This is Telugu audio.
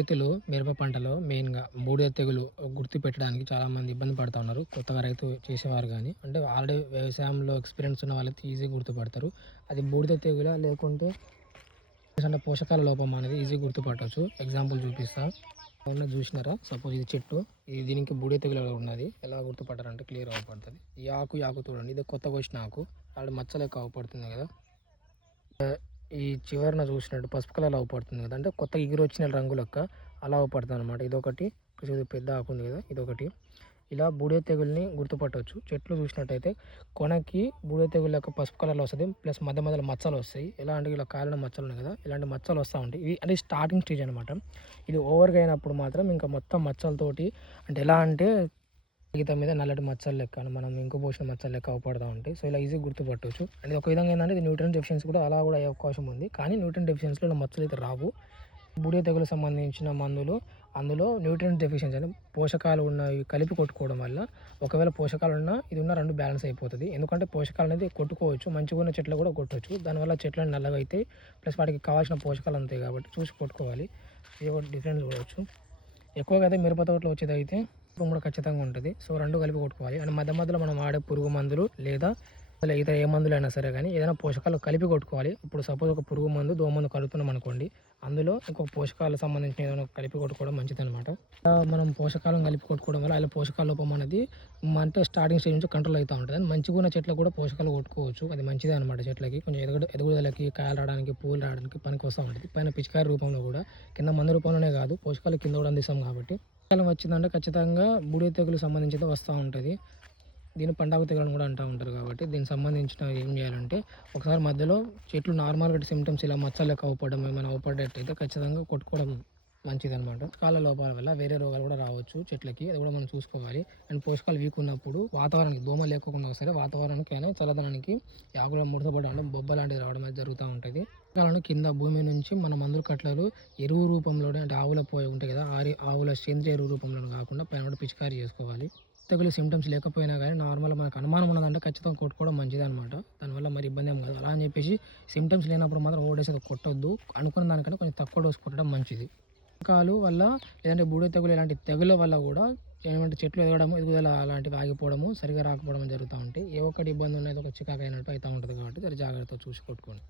రైతులు మిరప పంటలో మెయిన్గా బూడిద తెగులు గుర్తు పెట్టడానికి చాలామంది ఇబ్బంది పడుతూ ఉన్నారు. కొత్తగా రైతు చేసేవారు కానీ అంటే ఆల్రెడీ వ్యవసాయంలో ఎక్స్పీరియన్స్ ఉన్న వాళ్ళకి ఈజీగా గుర్తుపడతారు. అది బూడిద తెగుల లేకుంటే అంటే పోషకాల లోపం అనేది ఈజీగా గుర్తుపట్టవచ్చు ఎగ్జాంపుల్ చూపిస్తా. ఉన్న చూసినారా? సపోజ్ ఇది చెట్టు ఇది దీనికి బూడిద తెగులు ఉన్నది? ఎలా గుర్తుపట్టారంటే క్లియర్ అవపడుతుంది ఈ ఆకు ఈ ఆకు చూడండి. ఇది కొత్తగా వచ్చిన ఆకు. ఆడ మచ్చలేక అవపడుతుంది కదా. ఈ చివరిన చూసినట్టు పసుపు కలర్ అవుపడుతుంది కదా. అంటే కొత్త ఎగిరి వచ్చిన రంగులక్క అలా అవుపడుతుంది అనమాట ఇదొకటి పెద్ద ఆకు ఉంది కదా ఇదొకటి. ఇలా బూడిద తెగుల్ని గుర్తుపట్టవచ్చు చెట్లు చూసినట్టయితే కొనకి బూడిద తెగులు యొక్క పసుపు కలర్లో వస్తుంది ప్లస్ మధ్య మధ్యలో మచ్చలు వస్తాయి. ఎలా అంటే ఇలా కాలిన మచ్చలు ఉన్నాయి కదా ఇలాంటి మచ్చలు వస్తూ ఉంటాయి. ఇవి అంటే స్టార్టింగ్ స్టేజ్ అనమాట ఇది ఓవర్గా అయినప్పుడు మాత్రం ఇంకా మొత్తం మచ్చలతోటి అంటే ఎలా అంటే కాగితం మీద నల్లటి మచ్చలు లెక్క మనం ఇంకు పోసిన మచ్చలు లెక్క అవపడతా ఉంటాయి సో ఇలా ఈజీ గుర్తుపట్టవచ్చు అండ్ ఒక విధంగా ఏంటంటే ఇది న్యూట్రియన్ కూడా అలా కూడా అయ్యే అవకాశం ఉంది. కానీ న్యూట్రన్ డెఫిషియన్స్లో మచ్చలు అయితే రావు. బూడిద తెగులు సంబంధించిన మందులు అందులో న్యూట్రియన్ డెఫిషియన్సీ అంటే పోషకాలు ఉన్నవి కలిపి కొట్టుకోవడం వల్ల ఒకవేళ పోషకాలు ఉన్నా ఇది ఉన్న రెండు బ్యాలెన్స్ అయిపోతుంది. ఎందుకంటే పోషకాలు అనేది కొట్టుకోవచ్చు మంచిగా ఉన్న చెట్లు కూడా కొట్టవచ్చు దానివల్ల చెట్లు నల్లగా అయితే ప్లస్ వాటికి కావాల్సిన పోషకాలు అంతాయి కాబట్టి చూసి కొట్టుకోవాలి. ఇది ఒక డిఫరెన్స్ చూడవచ్చు ఎక్కువగా అయితే మిరప తోటలో వచ్చేది అయితే పురుగు కూడా ఖచ్చితంగా ఉంటుంది. సో రెండు కలిపి కొట్టుకోవాలి. అండ్ మధ్య మధ్యలో మనం వాడే పురుగు మందులు లేదా అసలు ఇతర ఏ మందులు అయినా సరే కానీ ఏదైనా పోషకాలు కలిపి కొట్టుకోవాలి. ఇప్పుడు సపోజ్ ఒక పురుగు మందు దోమ మందు కలుపుతున్నాం అనుకోండి. అందులో ఇంకొక పోషకాలకు సంబంధించిన ఏదైనా కలిపి కొట్టుకోవడం మంచిది అనమాట మనం పోషకాలను కలిపి కొట్టుకోవడం వల్ల అలా పోషకాల లోపం అనేది అంటే స్టార్టింగ్ స్టేజ్ నుంచి కంట్రోల్ అవుతూ ఉంటుంది. మంచిగా ఉన్న చెట్లకు కూడా పోషకాలు కొట్టుకోవచ్చు. అది మంచిదే అనమాట చెట్లకి. కొంచెం ఎదుగు ఎదుగుదలకి కాయలు రావడానికి పూలు రావడానికి పనికి వస్తూ ఉంటుంది. పైన పిచికారి రూపంలో కూడా కింద మందు రూపంలోనే కాదు పోషకాలు కింద కూడా అందిస్తాం కాబట్టి. కాలం వచ్చిందంటే ఖచ్చితంగా బూడిద తెగులు సంబంధించి వస్తూ ఉంటుంది. దీన్ని పండాకు తెగులు కూడా అంటూ ఉంటారు కాబట్టి దీనికి సంబంధించిన ఏం చేయాలంటే ఒకసారి మధ్యలో చెట్లు నార్మల్గా సిమ్టమ్స్ ఇలా మచ్చలు లెక్క ఏమైనా అవపడేటైతే ఖచ్చితంగా కొట్టుకోవడం మంచిది అనమాట కాళ్ళ లోపాల వల్ల వేరే రోగాలు కూడా రావచ్చు చెట్లకి. అది కూడా మనం చూసుకోవాలి. అండ్ పోషకాలు వీక్ ఉన్నప్పుడు వాతావరణానికి దోమ లేకుండా సరే వాతావరణానికి అయినా చల్లదనానికి ఆకులు ముడతపడడం బొబ్బ లాంటివి రావడం అనేది జరుగుతూ ఉంటుంది. కింద భూమి నుంచి మన మందుల కట్టలు ఎరువు రూపంలోనే అంటే ఆవుల పోయి ఉంటాయి కదా ఆరి ఆవుల సేంద్రియ ఎరువు రూపంలో కాకుండా పైన కూడా పిచికారీ చేసుకోవాలి. తెగులు సిమ్టమ్స్ లేకపోయినా కానీ నార్మల్ మనకు అనుమానం ఉన్నదంటే ఖచ్చితంగా కొట్టుకోవడం మంచిది అనమాట దానివల్ల మరి ఇబ్బంది ఏం కాదు. అలా అని చెప్పేసి సిమ్టమ్స్ లేనప్పుడు మాత్రం ఓడేసి కొట్టొద్దు. అనుకున్న దానికంటే కొంచెం తక్కువ డోస్ కొట్టడం మంచిది. కాలు వల్ల లేదంటే బూడిద తెగులు ఇలాంటి తెగుల వల్ల కూడా ఏమంటే చెట్లు ఎదగడము ఎదుగుదల అలాంటివి ఆగిపోవడము సరిగా రాకపోవడం జరుగుతూ ఉంటాయి. ఏ ఒక్కటి ఇబ్బంది ఉన్నది ఒక చికాకు అయినట్టు అవుతూ ఉంటుంది కాబట్టి జర జాగ్రత్తగా చూసి కొట్టుకోండి.